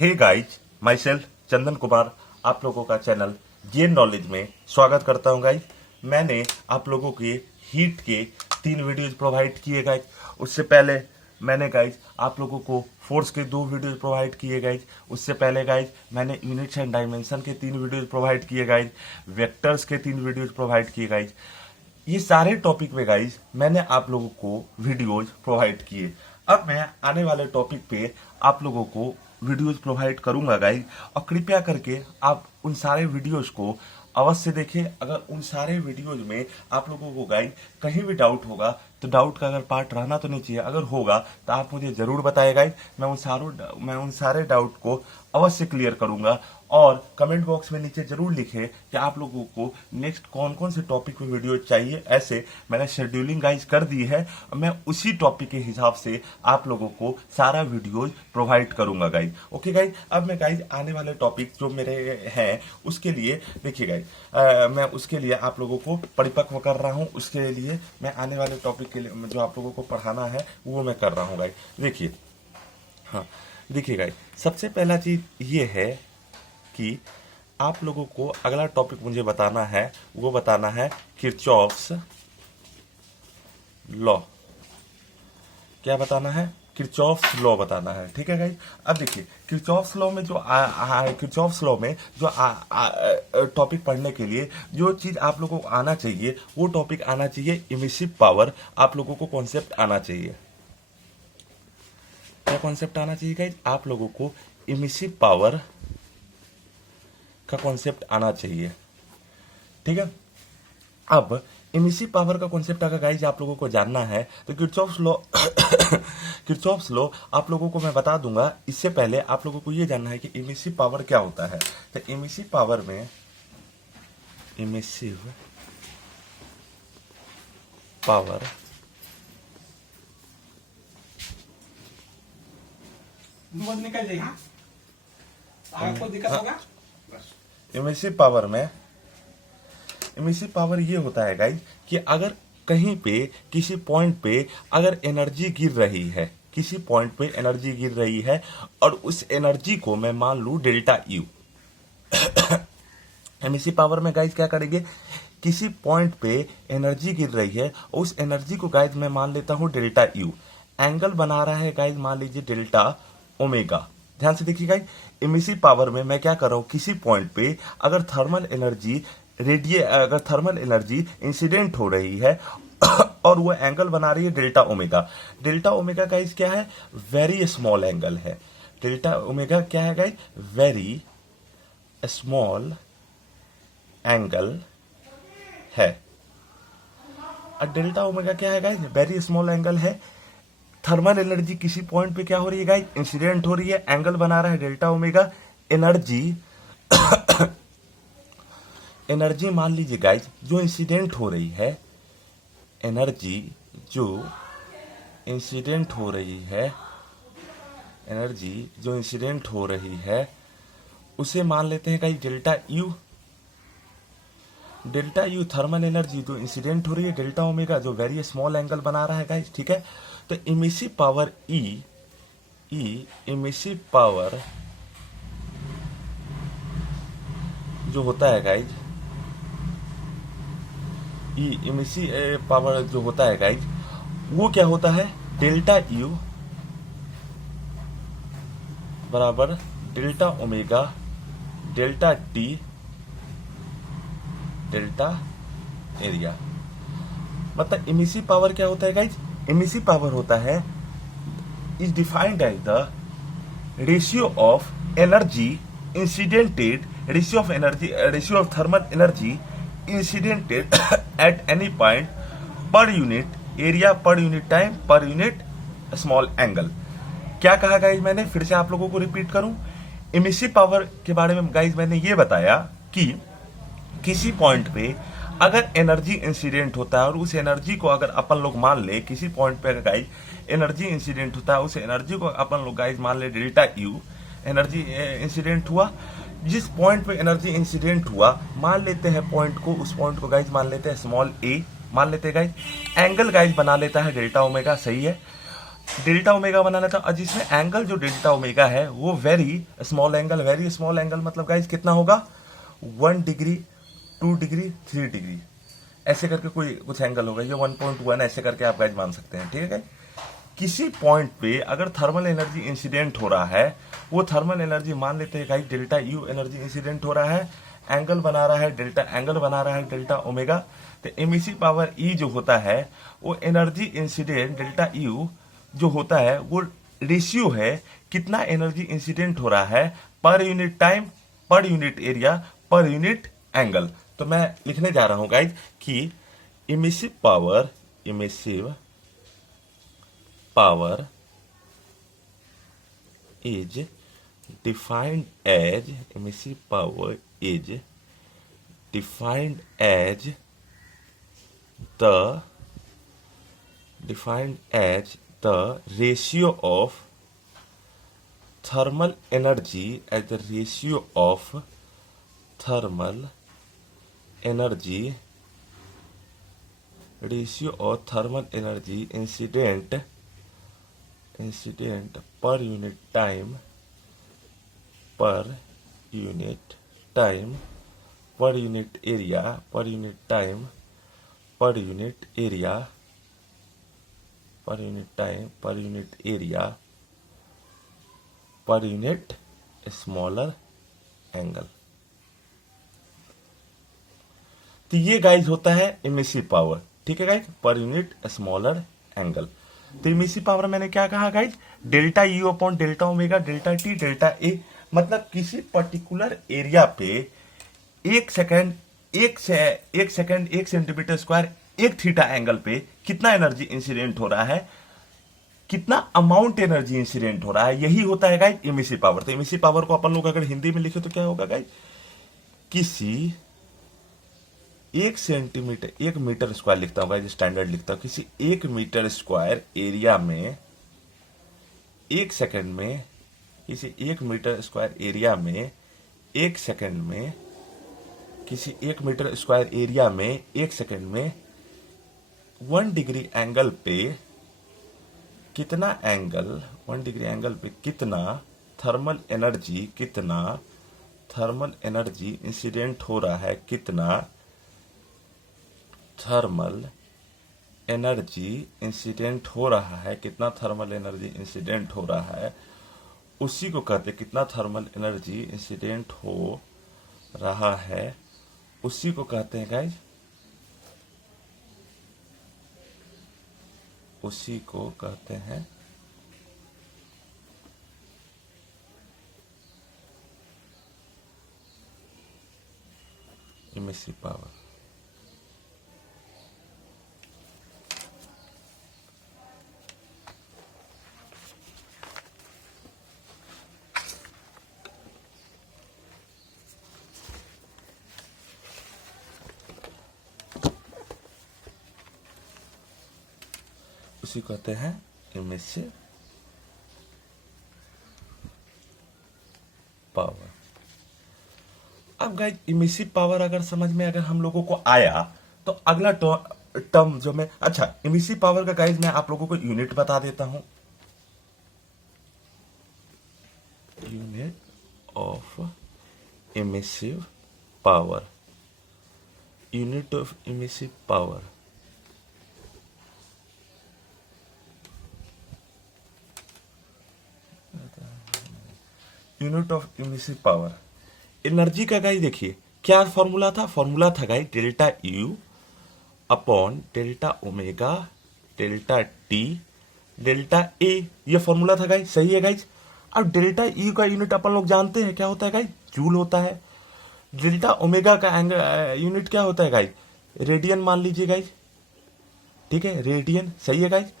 Hey guys, my self Chandan Kumar आप लोगों का चैनल गेन नॉलेज में स्वागत करता हूं गाइज। मैंने आप लोगों के हीट के 3 वीडियोज प्रोवाइड किए गाइज। उससे पहले मैंने गाइज आप लोगों को फोर्स के 2 वीडियोज प्रोवाइड किए गाइज। उससे पहले गाइज मैंने यूनिट्स एंड डायमेंशन के 3 वीडियोज प्रोवाइड किए गाइज। वेक्टर्स के 3 वीडियोज प्रोवाइड किए गाइज। ये सारे टॉपिक में गाइज मैंने आप लोगों को वीडियोज प्रोवाइड किए। अब मैं आने वाले टॉपिक पे आप लोगों को वीडियोज प्रोवाइड करूंगा गाइज, और कृपया करके आप उन सारे वीडियोज को अवश्य देखें। अगर उन सारे वीडियोज में आप लोगों को गाइज कहीं भी डाउट होगा तो डाउट का अगर पार्ट रहना तो नहीं चाहिए, अगर होगा तो आप मुझे जरूर बताइए गाइज। मैं उन सारे डाउट को अवश्य क्लियर करूंगा। और कमेंट बॉक्स में नीचे जरूर लिखें कि आप लोगों को नेक्स्ट कौन कौन से टॉपिक में वीडियो चाहिए। ऐसे मैंने शेड्यूलिंग गाइज कर दी है, मैं उसी टॉपिक के हिसाब से आप लोगों को सारा वीडियोज प्रोवाइड करूंगा गाइज। ओके गाइज, अब मैं गाइज आने वाले टॉपिक जो मेरे हैं उसके लिए देखिए गाइज, मैं उसके लिए आप लोगों को परिपक्व कर रहा हूं। उसके लिए मैं आने वाले टॉपिक के लिए जो आप लोगों को पढ़ाना है वो मैं कर रहा हूं गाइज। देखिए, हाँ देखिए गाइज, सबसे पहला चीज ये है कि आप लोगों को अगला टॉपिक मुझे बताना है, वो बताना है किरचॉफ्स लॉ। क्या बताना है? किरचॉफ्स लॉ बताना है। ठीक है गाइज। अब देखिए, किरचॉफ्स लॉ में जो टॉपिक पढ़ने के लिए जो चीज आप लोगों को आना चाहिए वो टॉपिक आना चाहिए इमिसिव पावर। आप लोगों को कॉन्सेप्ट आना चाहिए। क्या कॉन्सेप्ट आना चाहिए गाइज? आप लोगों को इमिसिव पावर का कॉन्सेप्ट आना चाहिए। ठीक है। अब इमिसिव पावर का कॉन्सेप्ट अगर गाइज आप लोगों को जानना है तो किरचॉफ्स लॉ आप लोगों को मैं बता दूंगा। इससे पहले आप लोगों को यह जानना है कि इमिसिव पावर क्या होता है। तो इमिसिव पावर में इमिसिव पावर निकल जाएगा, आपको दिक्कत होगा। इमिसिव पावर ये होता है गाइज कि अगर कहीं पे किसी पॉइंट पे अगर एनर्जी गिर रही है, किसी पॉइंट पे एनर्जी गिर रही है और उस एनर्जी को मैं मान लूं डेल्टा यू। इमिसिव पावर में गाइज क्या करेंगे, किसी पॉइंट पे एनर्जी गिर रही है और उस एनर्जी को गाइज मैं मान लेता हूं डेल्टा यू। एंगल बना रहा है गाइज, मान लीजिए डेल्टा ओमेगा। ध्यान से देखिए गाइज, इमिसिव पावर में मैं क्या कर रहा हूं, किसी पॉइंट पे अगर थर्मल एनर्जी इंसिडेंट हो रही है और वो एंगल बना रही है delta omega. Delta omega guys क्या है? वेरी स्मॉल एंगल है। डेल्टा ओमेगा क्या है गाइज? वेरी स्मॉल एंगल है। और डेल्टा ओमेगा क्या है गाइज? वेरी स्मॉल एंगल है। थर्मल एनर्जी किसी पॉइंट पे क्या हो रही है गाइज? इंसिडेंट हो रही है, एंगल बना रहा है डेल्टा ओमेगा। एनर्जी मान लीजिए गाइज जो इंसिडेंट हो रही है, एनर्जी जो इंसिडेंट हो रही है उसे मान लेते हैं guys delta you. Delta U thermal energy जो इंसिडेंट हो रही है, डेल्टा ओमेगा जो वेरी स्मॉल एंगल बना रहा है गाइज। ठीक है। तो इमिसिव पावर इमिसिव पावर जो होता है गाइज, इमिसिव पावर जो होता है गाइज वो क्या होता है? डेल्टा यू बराबर delta omega delta T delta area. मतलब इमिसिव पावर क्या होता है गाइज? इमिसिव पावर होता है is defined as the ratio of energy incidented, ratio of thermal energy incidented at any point per unit area, per unit time, per unit small angle. क्या कहा guys मैंने? फिर से आप लोगों को रिपीट करूं। इमिसिव पावर के बारे में गाइज मैंने ये बताया कि किसी पॉइंट पे अगर एनर्जी इंसिडेंट होता है और उस एनर्जी को अगर अपन लोग मान ले, किसी पॉइंट पे अगर गाइज एनर्जी इंसिडेंट होता है, उस एनर्जी को अपन लोग गाइज मान ले डेल्टा यू एनर्जी इंसिडेंट हुआ। जिस पॉइंट पे एनर्जी इंसिडेंट हुआ मान लेते हैं पॉइंट को, उस पॉइंट को गाइज मान लेते हैं स्मॉल ए मान लेते हैं गाइज। एंगल गाइज बना लेता है डेल्टा ओमेगा। सही है। डेल्टा ओमेगा बनाना था, और जिसमें एंगल जो डेल्टा ओमेगा है वो वेरी स्मॉल एंगल मतलब गाइज कितना होगा, 1 डिग्री, 2 डिग्री, 3 डिग्री, ऐसे करके कोई कुछ एंगल होगा, ये 1.1 ऐसे करके आप गाइज मान सकते हैं, ठीक है गाइज। किसी पॉइंट पे अगर थर्मल एनर्जी इंसिडेंट हो रहा है, वो थर्मल एनर्जी मान लेते हैं guys delta you energy incident हो रहा है, एंगल बना रहा है डेल्टा, एंगल बना रहा है डेल्टा ओमेगा, तो एमिसिव पावर ई जो होता है वो एनर्जी इंसिडेंट डेल्टा यू जो होता है वो रेशियो है कितना एनर्जी इंसिडेंट हो रहा है पर unit time, per unit area, per unit angle. तो मैं लिखने जा रहा हूं गाइज कि emissive power is defined as emissive power is defined as the ratio of thermal energy as the ratio of thermal energy incident per unit time, per unit area, per unit time, per unit area, per unit smaller angle। तो ये guys होता है emissive power, ठीक है guys, per unit smaller angle. तो emissive power मैंने क्या कहा guys, delta U upon delta omega delta T delta A, मतलब किसी पर्टिकुलर एरिया पे 1 second 1 centimetre square 1 theta angle पे कितना एनर्जी इंसिडेंट हो रहा है, कितना अमाउंट एनर्जी इंसिडेंट हो रहा है, यही होता है गाइज इमिसिव पावर। तो इमिसिव पावर को अपन लोग अगर हिंदी में लिखे तो क्या होगा गाइज, किसी 1 मीटर स्क्वायर लिखता हूँ, स्टैंडर्ड लिखता हूँ, किसी 1 मीटर स्क्वायर एरिया में 1 सेकंड में, किसी 1 मीटर स्क्वायर एरिया में 1 सेकंड में, किसी 1 मीटर स्क्वायर एरिया में 1 सेकंड में 1 डिग्री एंगल पे कितना एंगल, 1 डिग्री एंगल पे कितना थर्मल एनर्जी इंसिडेंट हो रहा है, कितना थर्मल एनर्जी इंसिडेंट हो रहा है, कितना थर्मल एनर्जी इंसिडेंट हो रहा है, उसी को कहते हैं, कितना थर्मल एनर्जी इंसिडेंट हो रहा है उसी को कहते हैं गाइज, उसी को कहते हैं इमिसिव पावर। उसी कहते हैं इमिसिव पावर। अब गाइस इमिसिव पावर अगर समझ में अगर हम लोगों को आया तो अगला टर्म जो मैं, अच्छा इमिसिव पावर का गाइस मैं आप लोगों को यूनिट बता देता हूं, unit of emissive power, unit of emissive power, unit of emissive power. Energy का गाइस देखिए क्या फॉर्मूला था, फॉर्मूला था guys delta U upon delta omega delta T delta A, ये फॉर्मूला था गाइस, सही है गाइस। अब डेल्टा यू का यूनिट अपन लोग जानते हैं क्या होता है गाइस, जूल होता है। डेल्टा ओमेगा का यूनिट क्या होता है गाइस, रेडियन मान लीजिए गाइस, ठीक है रेडियन, सही है गाइस।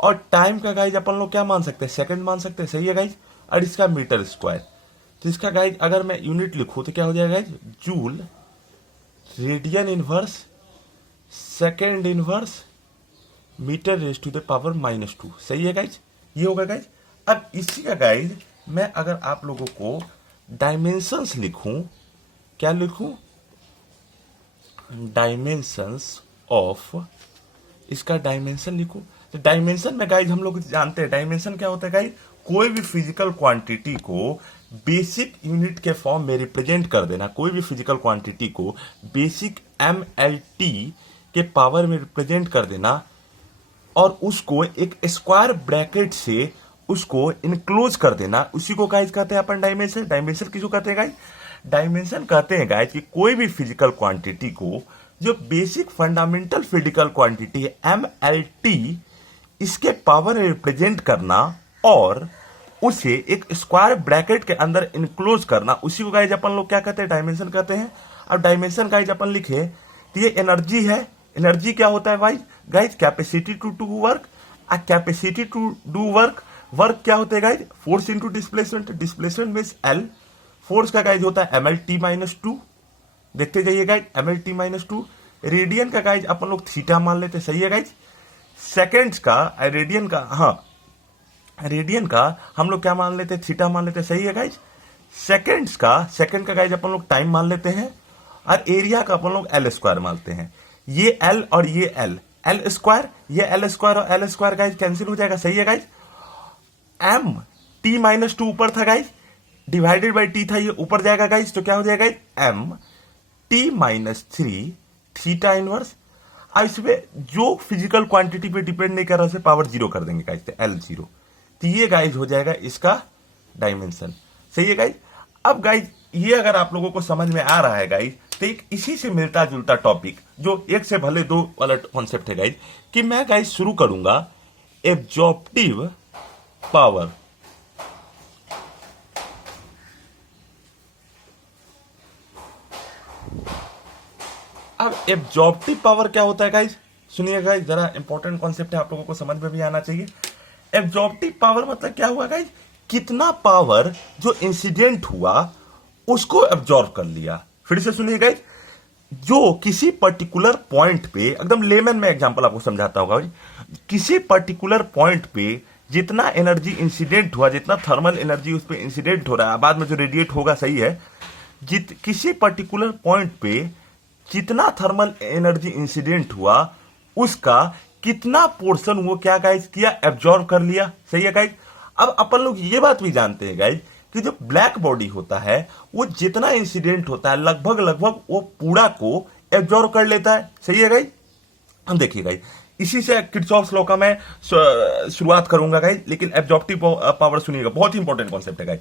और टाइम का गाइस अपन लोग क्या मान सकते हैं, सेकंड मान सकते हैं, सही है गाइस। और इसका मीटर स्क्वायर, तो इसका गाइस अगर मैं यूनिट लिखूं तो क्या हो जाएगा guys, joule radian inverse second inverse metre raise to the power -2, सही है गाइस, ये होगा गाइस। अब इसी का गाइस मैं अगर आप लोगों को डायमेंशंस लिखूं, क्या लिखूं, डायमेंशंस ऑफ, इसका डायमेंशन लिखूं तो डायमेंशन में गाइज हम लोग जानते हैं डायमेंशन क्या होता है गाइज, कोई भी फिजिकल क्वांटिटी को बेसिक यूनिट के फॉर्म में रिप्रेजेंट कर देना, कोई भी फिजिकल क्वांटिटी को बेसिक MLT के पावर में रिप्रेजेंट कर देना और उसको एक स्क्वायर ब्रैकेट से उसको इनक्लोज कर देना, उसी को गाइज कहते हैं अपन डायमेंशन। डायमेंशन किसको कहते हैं गाइज, डायमेंशन कहते हैं गाइज कि कोई भी फिजिकल क्वांटिटी को जो बेसिक फंडामेंटल फिजिकल क्वांटिटी है MLT, इसके पावर में रिप्रेजेंट करना और उसे एक स्क्वायर ब्रैकेट के अंदर इनक्लोज करना, उसी को गाइज अपन लोग क्या कहते हैं, डायमेंशन कहते हैं। अब डायमेंशन गाइज अपन लिखे तो ये एनर्जी है। एनर्जी क्या होता है भाई guys, capacity to do work. Capacity to do work, work क्या होता है guys, force into displacement. Displacement means L, force का गाइज होता है MLT-2। देखते जाइए गाइज, MLT-2। रेडियन का गाइज अपन लोग थीटा मान लेते, सही है गाइज। सेकेंड्स का रेडियन का, हाँ रेडियन का हम लोग क्या मान लेते, थीटा मान लेते, सही है गाइज। सेकेंड्स का, सेकेंड का गाइज अपन लोग टाइम मान लेते हैं और एरिया का अपन लोग L स्क्वायर मानते हैं। ये L और ये L स्क्वायर, ये L स्क्वायर और L स्क्वायर गाइज कैंसिल हो जाएगा, सही है गाइज। MT-2 ऊपर था गाइज, डिवाइडेड बाई T था, ये ऊपर जाएगा गाइज, तो क्या हो जाएगा MT-3 थीटा इनवर्स। अब इसमें जो फिजिकल क्वांटिटी पे डिपेंड नहीं कर रहा, उसे पावर 0 कर देंगे गाइज, तो L0। तो ये गाइज हो जाएगा इसका डायमेंशन, सही है गाइज। अब गाइज ये अगर आप लोगों को समझ में आ रहा है गाइज, तो एक इसी से मिलता जुलता टॉपिक जो एक से भले दो वाला कॉन्सेप्ट है गाइज, कि मैं गाइज शुरू करूंगा एब्जॉर्प्टिव पावर। अब एब्जॉर्प्टिव पावर क्या होता है गाइज, सुनिए गाइज, जरा इंपॉर्टेंट कॉन्सेप्ट है, आप लोगों को समझ में भी आना चाहिए। एब्जॉर्प्टिव पावर मतलब क्या हुआ गाइज, कितना पावर जो इंसिडेंट हुआ उसको एब्जॉर्ब कर लिया। फिर से सुनिए गाइज, जो किसी पर्टिकुलर पॉइंट पे, एकदम लेमन में एग्जांपल आपको समझाता होगा, किसी पर्टिकुलर पॉइंट पे जितना एनर्जी इंसिडेंट हुआ, जितना थर्मल एनर्जी उस पर इंसिडेंट हो रहा है, बाद में जो रेडिएट होगा, सही है, किसी पर्टिकुलर पॉइंट पे जितना थर्मल एनर्जी इंसिडेंट हुआ उसका कितना पोर्शन वो क्या गाइज किया, एब्जॉर्ब कर लिया, सही है गाइज। अब अपन लोग ये बात भी जानते हैं गाइज कि जो ब्लैक बॉडी होता है वो जितना इंसिडेंट होता है लगभग वो पूरा को एब्जॉर्ब कर लेता है, सही है गाइज। हम देखिए गाइज, इसी से किरचॉफ्स लॉ का मैं शुरुआत करूंगा गाइज, लेकिन एब्जॉर्प्टिव पावर सुनिएगा, बहुत ही इंपॉर्टेंट कॉन्सेप्ट है गाइज।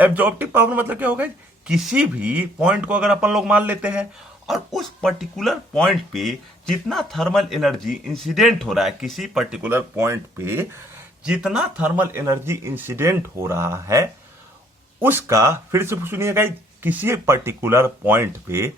एब्जॉर्प्टिव पावर मतलब क्या होगा, किसी भी पॉइंट को अगर अपन लोग मान लेते हैं और उस पर्टिकुलर पॉइंट पे जितना थर्मल एनर्जी इंसिडेंट हो रहा है, किसी पर्टिकुलर पॉइंट पे जितना थर्मल एनर्जी इंसिडेंट हो रहा है उसका, फिर से सुनिएगा, किसी पर्टिकुलर पॉइंट पे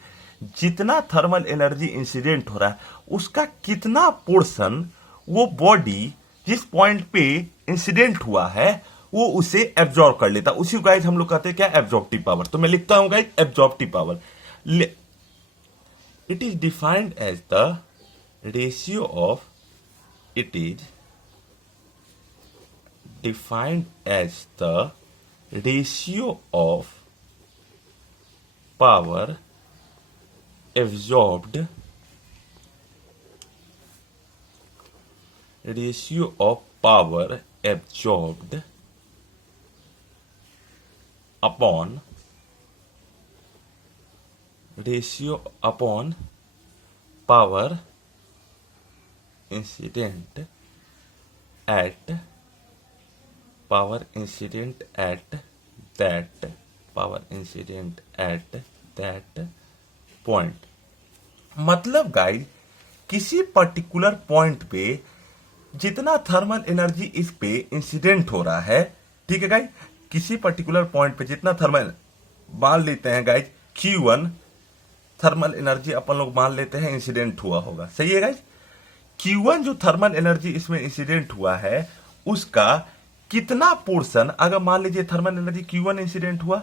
जितना थर्मल एनर्जी इंसिडेंट हो रहा है उसका कितना पोर्शन वो बॉडी जिस पॉइंट पे इंसिडेंट हुआ है वो उसे एब्जॉर्ब कर लेता, उसी को गाइज हम लोग कहते हैं क्या, एब्जॉर्प्टिव पावर। तो मैं लिखता हूं guys absorptive power, it is defined as the ratio of, it is defined as the ratio of power absorbed, ratio of power absorbed upon ratio upon power incident at power incident at that power incident at that point। मतलब guys किसी particular point पे जितना thermal energy इस पे incident हो रहा है, ठीक है गाइस, किसी पर्टिकुलर पॉइंट पे जितना थर्मल, मान लेते हैं गाइस Q1 थर्मल एनर्जी अपन लोग मान लेते हैं इंसिडेंट हुआ होगा, सही है गाइस। Q1 जो थर्मल एनर्जी इसमें इंसिडेंट हुआ है उसका कितना पोर्शन, अगर मान लीजिए थर्मल एनर्जी Q1 इंसिडेंट हुआ,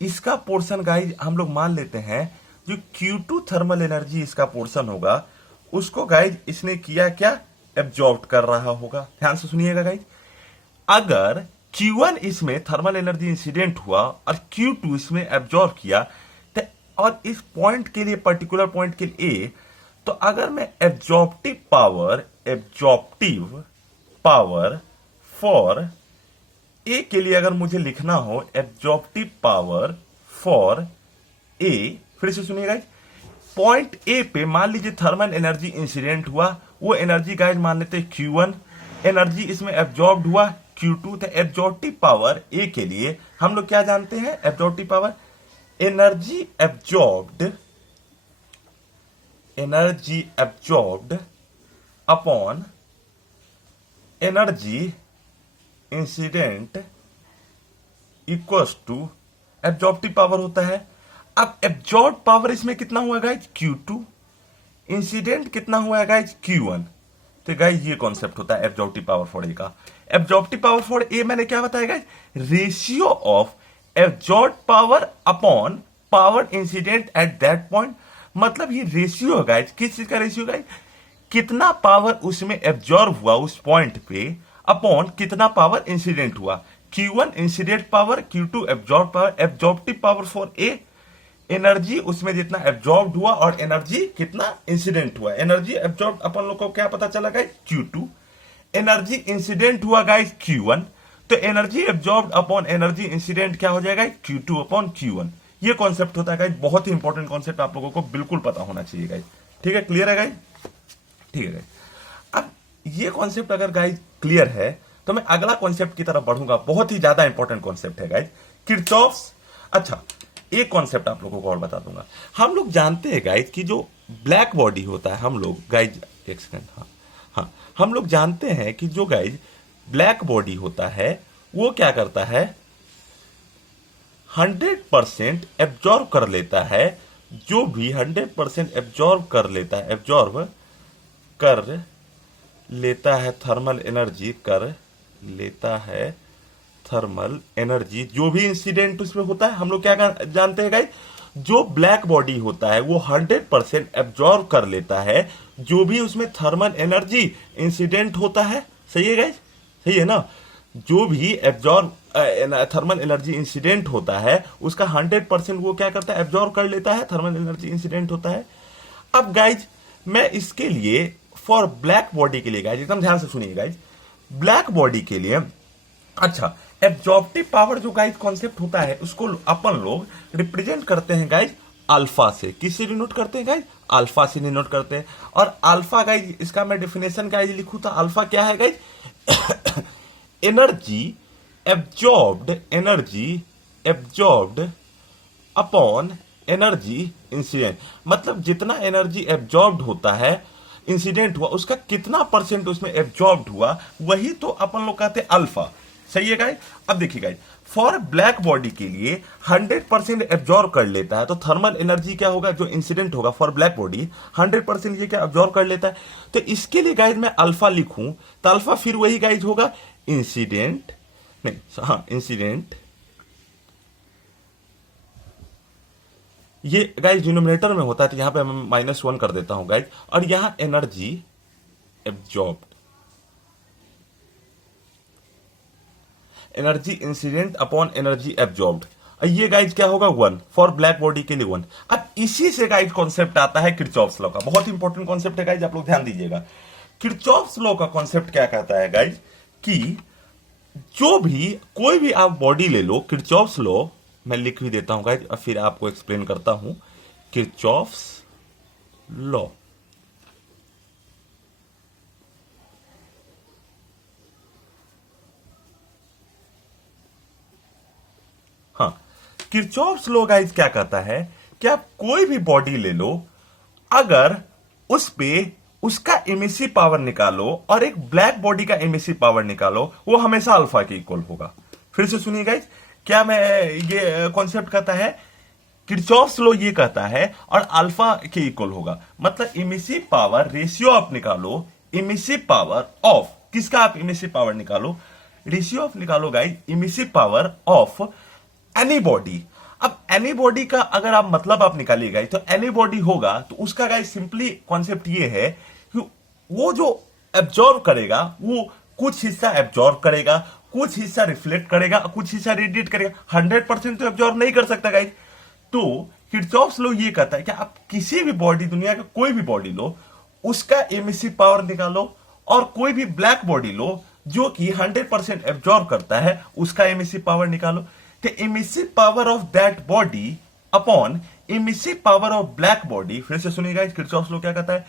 इसका पोर्शन गाइज हम लोग मान लेते हैं जो Q2 थर्मल एनर्जी इसका पोर्शन होगा उसको गाइज इसने किया क्या, एब्जॉर्ब कर रहा होगा। ध्यान से सुनिएगा गाइज, अगर Q1 इसमें थर्मल एनर्जी इंसिडेंट हुआ और Q2 इसमें एब्जॉर्ब किया, और इस पॉइंट के लिए, पर्टिकुलर पॉइंट के लिए तो अगर मैं एब्जॉर्प्टिव पावर फॉर ए के लिए अगर मुझे लिखना हो, एब्जॉर्प्टिव पावर फॉर ए, फिर से सुनिएगा, पॉइंट ए पे मान लीजिए थर्मल एनर्जी इंसिडेंट हुआ, वो एनर्जी गाइज मान लेते हैं Q1, एनर्जी इसमें एब्जॉर्ब्ड हुआ Q2। तो एब्जॉर्प्टिव पावर ए के लिए हम लोग क्या जानते हैं, absorptive power energy absorbed upon energy incident equals to absorptive power होता है। अब एब्जॉर्ब पावर इसमें कितना हुआ गाइज, Q2, इंसिडेंट कितना हुआ है गाइज, Q1। तो गाइज ये कॉन्सेप्ट होता है एब्जॉर्प्टिव पावर फॉर ए का। एब्जॉर्प्टिव पावर फॉर ए मैंने क्या बताया guys, ratio of absorb power upon power incident at that point. मतलब ये रेशियो है गाइज, किस चीज का रेशियो गाइज, कितना पावर उसमें एब्जॉर्ब हुआ उस पॉइंट पे अपॉन कितना पावर इंसिडेंट हुआ। Q1 incident power, Q2 absorb power. Absorptive power for a, energy उसमें जितना एब्जॉर्ब हुआ और एनर्जी कितना इंसिडेंट हुआ। एनर्जी एब्जॉर्ब अपन लोग को क्या पता चला गाइस, Q2। एनर्जी इंसिडेंट हुआ गाइस Q1। तो energy absorb upon energy incident क्या हो जाएगा, Q2 अपॉन Q1। ये कॉन्सेप्ट होता है गाइस, बहुत ही इंपॉर्टेंट कॉन्सेप्ट, आप लोगों को बिल्कुल पता होना चाहिए गाइस। ठीक है, क्लियर है गाइस, ठीक है गाइस। अब ये कॉन्सेप्ट अगर गाइस क्लियर है तो मैं अगला कॉन्सेप्ट की तरफ बढ़ूंगा, बहुत ही ज्यादा इंपॉर्टेंट कॉन्सेप्ट है गाइस, किरचॉफ्स। अच्छा, एक कॉन्सेप्ट आप लोगों को और बता दूंगा। हम लोग जानते हैं गाइज कि जो ब्लैक बॉडी होता है, हम लोग गाइज एक सेकंड, हाँ, हम लोग जानते हैं कि जो गाइज ब्लैक बॉडी होता है वो क्या करता है, 100% एब्जॉर्ब कर लेता है, जो भी 100% एब्जॉर्ब कर लेता है थर्मल एनर्जी, थर्मल एनर्जी, जो भी इंसिडेंट उसमें होता है। हम लोग क्या जानते हैं गाइस, जो ब्लैक बॉडी होता है वो 100% एब्जॉर्ब कर लेता है जो भी उसमें थर्मल एनर्जी इंसिडेंट होता है। सही है गाइस, सही है ना, जो भी एब्जॉर्ब थर्मल एनर्जी इंसिडेंट होता है उसका 100% वो क्या करता है, एब्जॉर्ब कर लेता है, थर्मल एनर्जी इंसिडेंट होता है। अब गाइज मैं इसके लिए फॉर ब्लैक बॉडी के लिए गाइज एकदम ध्यान से सुनिए गाइज, ब्लैक बॉडी के लिए अच्छा एब्जॉर्प्टिव पावर जो गाइज कॉन्सेप्ट होता है उसको अपन लोग रिप्रेजेंट करते हैं गाइज अल्फा से। किससे डिनोट करते हैं गाइज, अल्फा से डिनोट करते हैं। और अल्फा गाइज, इसका मैं डेफिनेशन गाइज लिखूं तो अल्फा क्या है guys, absorbed upon energy incident. मतलब जितना एनर्जी एब्जॉर्ब्ड होता है, इंसिडेंट हुआ, उसका कितना परसेंट उसमें एब्जॉर्ब्ड हुआ, वही तो अपन लोग कहते हैं अल्फा। सही है गाइस। अब देखिए गाइस, फॉर ब्लैक बॉडी के लिए 100% एब्जॉर्ब कर लेता है, तो थर्मल एनर्जी क्या होगा, जो इंसिडेंट होगा फॉर ब्लैक बॉडी 100% ये क्या एब्जॉर्ब कर लेता है। तो इसके लिए गाइस मैं अल्फा लिखूं तो अल्फा फिर वही गाइस होगा इंसिडेंट, नहीं हाँ इंसिडेंट, ये गाइस डिनोमिनेटर में होता है तो यहां पे मैं -1 कर देता हूं गाइस, और यहां energy absorbed, energy incident upon energy absorbed, ये गाइज क्या होगा 1 फॉर ब्लैक बॉडी के लिए 1। अब इसी से गाइज कॉन्सेप्ट आता है किरचॉफ्स लॉ का, बहुत इंपॉर्टेंट कॉन्सेप्ट है गाइज, आप लोग ध्यान दीजिएगा। किरचॉफ्स लॉ का कॉन्सेप्ट क्या कहता है गाइज कि जो भी कोई भी आप बॉडी ले लो, किरचॉफ्स लॉ मैं लिख भी देता हूं गाइज और फिर आपको एक्सप्लेन करता हूं। किरचॉफ्स लॉ, हाँ किरचॉफ्स लॉ गाइज क्या कहता है कि आप कोई भी बॉडी ले लो, अगर उस पे उसका इमिसिव पावर निकालो और एक ब्लैक बॉडी का इमिसिव पावर निकालो, वो हमेशा अल्फा के इक्वल होगा। फिर से सुनिए गाइज, क्या मैं ये कॉन्सेप्ट कहता है, किरचॉफ्स लॉ ये कहता है और अल्फा के इक्वल होगा। मतलब इमिसिव पावर रेशियो आप निकालो, इमिसिव पावर ऑफ किसका, आप इमिसिव पावर निकालो, रेशियो ऑफ निकालो guys, emissive power of any body. अब एनी बॉडी का अगर आप मतलब आप निकालिएगा तो एनी बॉडी होगा तो उसका गाइस सिंपली कॉन्सेप्ट ये है कि वो जो एब्जॉर्ब करेगा वो कुछ हिस्सा एब्जॉर्ब करेगा, कुछ हिस्सा रिफ्लेक्ट करेगा, कुछ हिस्सा रेडिएट करेगा। 100% तो एब्जॉर्ब नहीं कर सकता गाइस, तो किरचॉफ्स लॉ ये कहता है कि आप किसी भी बॉडी, दुनिया का कोई भी बॉडी लो, उसका एमिसिव पावर निकालो, और कोई भी ब्लैक बॉडी लो जो कि 100% एब्जॉर्ब करता है, उसका एमिसिव पावर निकालो। तो emissive power of that body upon emissive power of black body, फिर से सुनिएगा किरचॉफ्स लॉ क्या कहता है,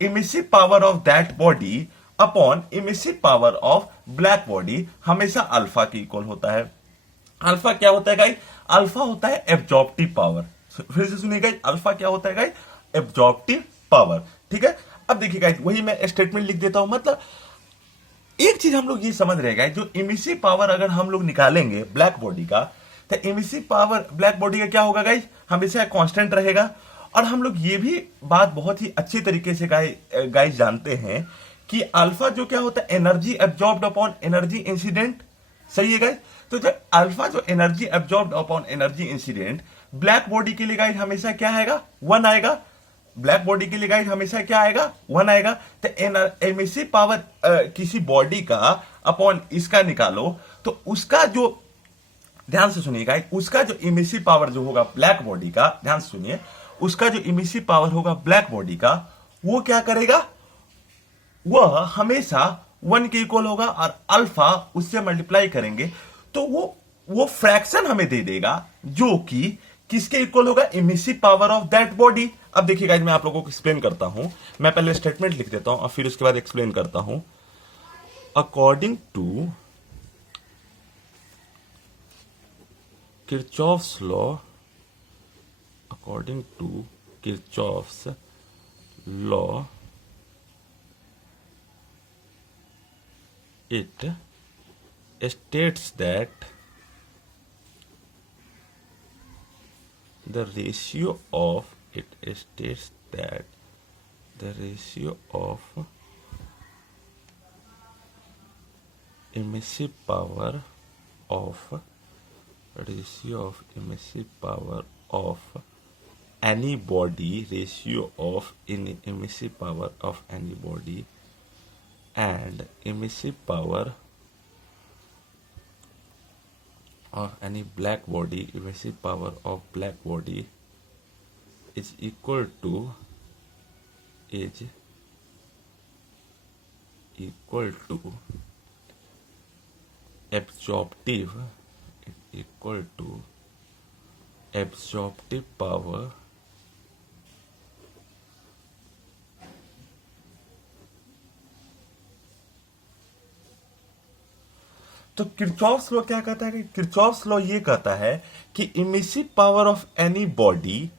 emissive power of that body upon emissive power of black body हमेशा अल्फा के इक्वल होता है। अल्फा क्या होता है गाइस? अल्फा होता है एब्जॉर्प्टिव पावर। फिर से सुनिए गाइस, अल्फा क्या होता है गाइस? Absorptive power. ठीक है, अब देखिए गाइस, वही मैं स्टेटमेंट लिख देता हूं। मतलब एक चीज हम लोग ये समझ रहे गाइस, जो इमिसिव पावर अगर हम लोग निकालेंगे ब्लैक बॉडी का, तो इमिसिव पावर ब्लैक बॉडी का क्या होगा गाइस? हमेशा कांस्टेंट रहेगा। और हम लोग ये भी बात बहुत ही अच्छी तरीके से गाइस जानते हैं कि अल्फा जो क्या होता है, energy absorbed upon energy incident. सही है गाइस? तो जब अल्फा जो energy absorbed upon energy incident, black body के लिए गाइस हमेशा क्या आएगा? 1 आएगा। ब्लैक बॉडी के लिए गाइस हमेशा क्या आएगा? 1 आएगा। तो एमिसिव पावर किसी बॉडी का अपॉन इसका निकालो, तो उसका जो, ध्यान से सुनिए गाइस, उसका जो इमिसिव पावर जो होगा ब्लैक बॉडी का, ध्यान से सुनिए, उसका जो इमिसिव पावर होगा ब्लैक बॉडी का, वो क्या करेगा? वह हमेशा 1 के इक्वल होगा, और अल्फा उससे मल्टीप्लाई करेंगे तो वो फ्रैक्शन हमें दे देगा जो कि किसके इक्वल होगा? Emissive power of that body. अब देखिए गाइस, मैं आप लोगों को एक्सप्लेन करता हूं। मैं पहले स्टेटमेंट लिख देता हूं और फिर उसके बाद एक्सप्लेन करता हूं। According to Kirchhoff's law, according to Kirchhoff's law, it states that the ratio of emissive power of any body, emissive power of any body and emissive power of any black body, emissive power of black body is equal to absorptive power तो Kirchhoff's law क्या कहता है कि Kirchhoff's law ये कहता है कि emissive power of any body,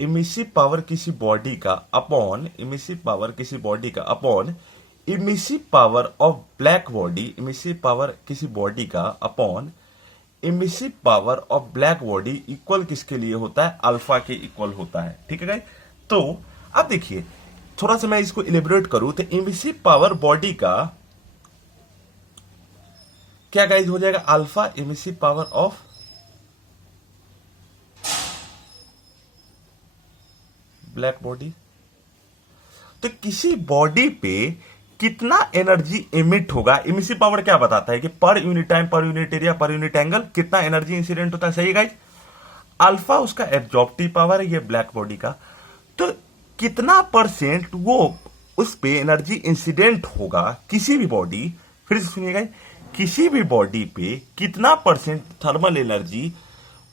emissive power किसी बॉडी का अपॉन, इमिसिव पावर किसी बॉडी का upon emissive power of black body, emissive power किसी बॉडी का upon emissive power of black body equal किसके लिए होता है? अल्फा के इक्वल होता है। ठीक है गाइस? तो अब देखिए, थोड़ा सा मैं इसको इलेबोरेट करूं तो इमिसिव पावर बॉडी का क्या गाइस हो जाएगा? Alpha emissive power of black body. तो किसी बॉडी पे कितना एनर्जी इमिट होगा, इमिसिव पावर क्या बताता है कि पर unit time, per unit area, per unit angle कितना एनर्जी इंसिडेंट होता है। सही गाइस? अल्फा उसका एब्जॉर्प्टिव पावर है, ये ब्लैक बॉडी का। तो कितना परसेंट वो उस पे एनर्जी इंसिडेंट होगा किसी भी बॉडी, फिर से सुनिएगा, किसी भी बॉडी पे कितना परसेंट थर्मल एनर्जी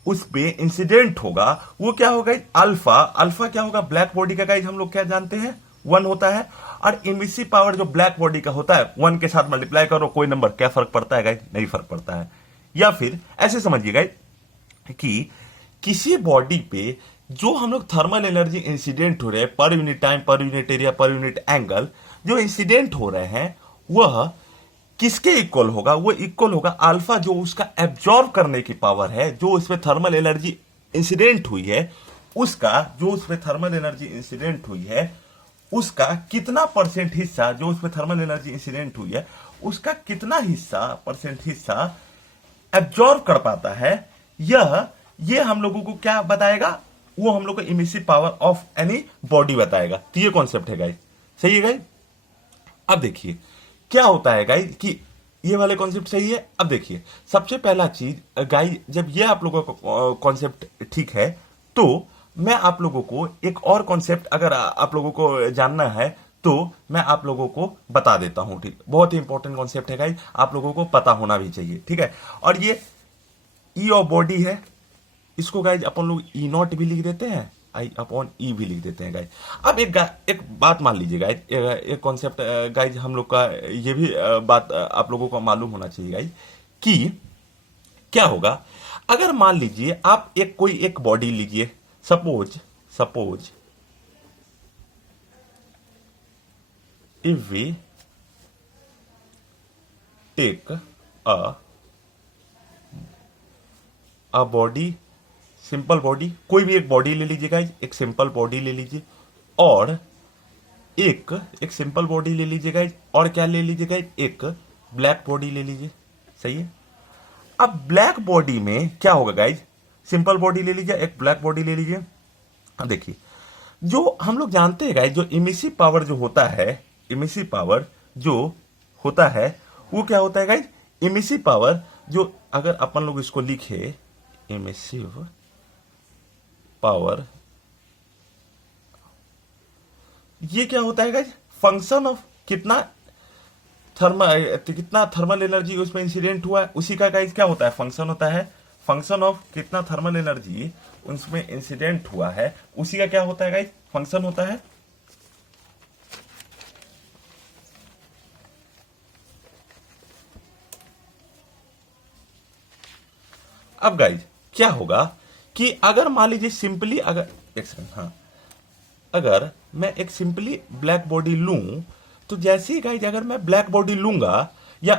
उस पे इंसिडेंट होगा, वो क्या होगा? अल्फा। अल्फा क्या होगा? ब्लैक बॉडी का गाइस हम लोग क्या जानते हैं? 1 होता है। और इमिसिव पावर जो ब्लैक बॉडी का होता है, 1 के साथ मल्टीप्लाई करो, कोई नंबर, क्या फर्क पड़ता है गाइस? नहीं फर्क पड़ता है। या फिर ऐसे समझिएगा कि किसी बॉडी पे जो हम लोग थर्मल एनर्जी इंसिडेंट हो रहे हैं, पर unit time, per unit area, per unit angle, जो इंसिडेंट हो रहे हैं, वह किसके इक्वल होगा? वो इक्वल होगा अल्फा, जो उसका एब्जॉर्ब करने की पावर है, जो उसमें थर्मल एनर्जी इंसिडेंट हुई है, उसका, जो उसमें थर्मल एनर्जी इंसिडेंट हुई है, उसका कितना परसेंट हिस्सा, जो उसमें थर्मल एनर्जी इंसिडेंट हुई है, उसका कितना हिस्सा, परसेंट हिस्सा एब्जॉर्ब कर पाता है, ये हम लोगों को क्या बताएगा? वो हम लोग को emissive power of any body बताएगा। तो ये कॉन्सेप्ट है गाइस। सही है गाइस? अब देखिए क्या होता है गाइस कि ये वाले कॉन्सेप्ट सही है। अब देखिए, सबसे पहला चीज गाइस, जब ये आप लोगों का कॉन्सेप्ट ठीक है, तो मैं आप लोगों को एक और कॉन्सेप्ट अगर आप लोगों को जानना है तो मैं आप लोगों को बता देता हूं। ठीक, बहुत ही इंपॉर्टेंट कॉन्सेप्ट है गाइज, आप लोगों को पता होना भी चाहिए। ठीक है, और ये ई ऑफ बॉडी है, इसको गाइज अपन लोग ई नॉट भी लिख देते हैं, आई अपॉन ई भी लिख देते हैं गाइज। अब एक बात मान लीजिए गाइज, एक कॉन्सेप्ट गाइज हम लोग का ये भी बात आप लोगों को मालूम होना चाहिए गाइज कि क्या होगा अगर मान लीजिए आप कोई एक बॉडी लीजिए, suppose if we take a body, simple body, कोई भी एक बॉडी ले लीजिए गाइज, एक सिंपल बॉडी ले लीजिए, और एक सिंपल बॉडी ले लीजिए गाइज, और क्या ले लीजिए गाइज, एक ब्लैक बॉडी ले लीजिए। सही है, अब ब्लैक बॉडी में क्या होगा गाइज, सिंपल बॉडी ले लीजिए, एक ब्लैक बॉडी ले लीजिए। अब देखिए, जो हम लोग जानते हैं गाइज, जो इमिसिव पावर जो होता है, इमिसिव पावर जो होता है वो क्या होता है गाइज, इमिसिव पावर जो, अगर अपन लोग इसको लिखे, इमिसिव पावर, ये क्या होता है गाइज, फंक्शन ऑफ कितना थर्मल एनर्जी उसमें इंसिडेंट हुआ है, उसी का गाइज क्या होता है, फंक्शन होता है, फंक्शन ऑफ कितना थर्मल एनर्जी उसमें इंसिडेंट हुआ है, उसी का क्या होता है गाइज, फंक्शन होता है। अब गाइज क्या होगा कि अगर मान लीजिए सिंपली, अगर एक सेकंड, हाँ, अगर मैं एक सिंपली ब्लैक बॉडी लूं, तो जैसे ही गाइज अगर मैं ब्लैक बॉडी लूंगा या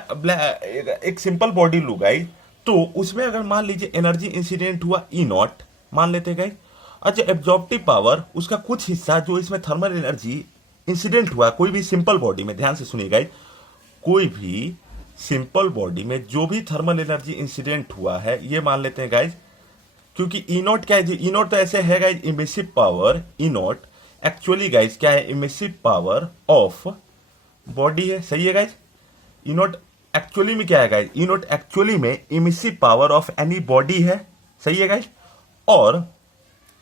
एक सिंपल बॉडी लूं गाइज, तो उसमें अगर मान लीजिए एनर्जी इंसिडेंट हुआ ई नॉट मान लेते गाइज, अच्छा एब्जॉर्प्टिव पावर उसका कुछ हिस्सा जो इसमें थर्मल एनर्जी इंसिडेंट हुआ कोई भी सिंपल बॉडी में, ध्यान से सुनिए गाइज, कोई भी सिंपल बॉडी में जो भी थर्मल एनर्जी इंसिडेंट हुआ है ये मान लेते हैं गाइज, क्योंकि ई नॉट क्या है, ई नॉट तो ऐसे है guys, emissive power, E not actually guys क्या है, इमिसिव पावर ऑफ बॉडी है। सही है गाइज, ई नॉट एक्चुअली में क्या है गाइज, ई नॉट एक्चुअली में emissive power of any body है। सही है गाइज, और